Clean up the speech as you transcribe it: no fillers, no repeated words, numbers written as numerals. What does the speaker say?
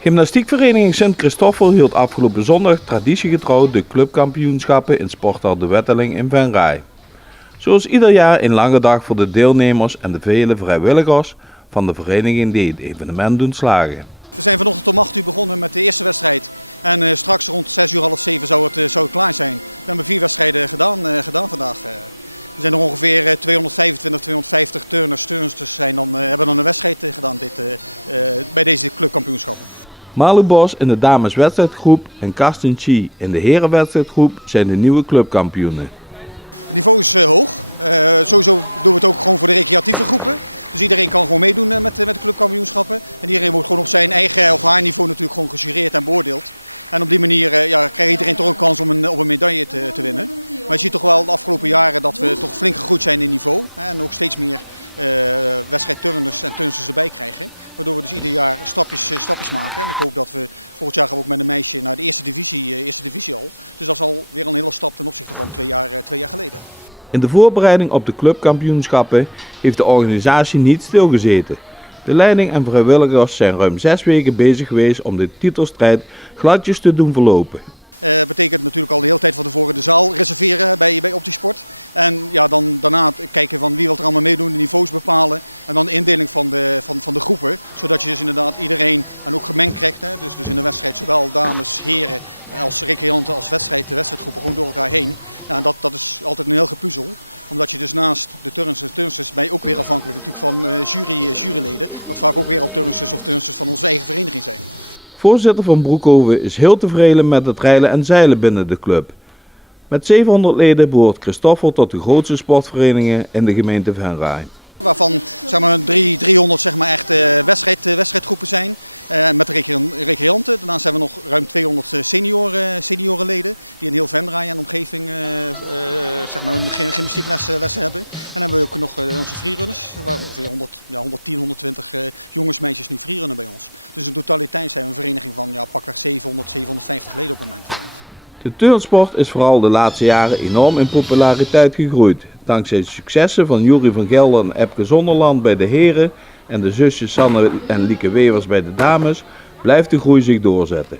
Gymnastiekvereniging Sint-Christoffel hield afgelopen zondag traditiegetrouw de clubkampioenschappen in Sporthal de Wetteling in Venray. Zoals ieder jaar een lange dag voor de deelnemers en de vele vrijwilligers van de vereniging die het evenement doen slagen. Malu Bos in de dameswedstrijdgroep en Karsten Chi in de herenwedstrijdgroep zijn de nieuwe clubkampioenen. In de voorbereiding op de clubkampioenschappen heeft de organisatie niet stilgezeten. De leiding en vrijwilligers zijn ruim 6 weken bezig geweest om de titelstrijd gladjes te doen verlopen. Voorzitter van Broekhoven is heel tevreden met het reilen en zeilen binnen de club. Met 700 leden behoort Christoffel tot de grootste sportverenigingen in de gemeente Venray. De turnsport is vooral de laatste jaren enorm in populariteit gegroeid. Dankzij de successen van Jury van Gelder en Epke Zonderland bij de heren en de zusjes Sanne en Lieke Wevers bij de dames blijft de groei zich doorzetten.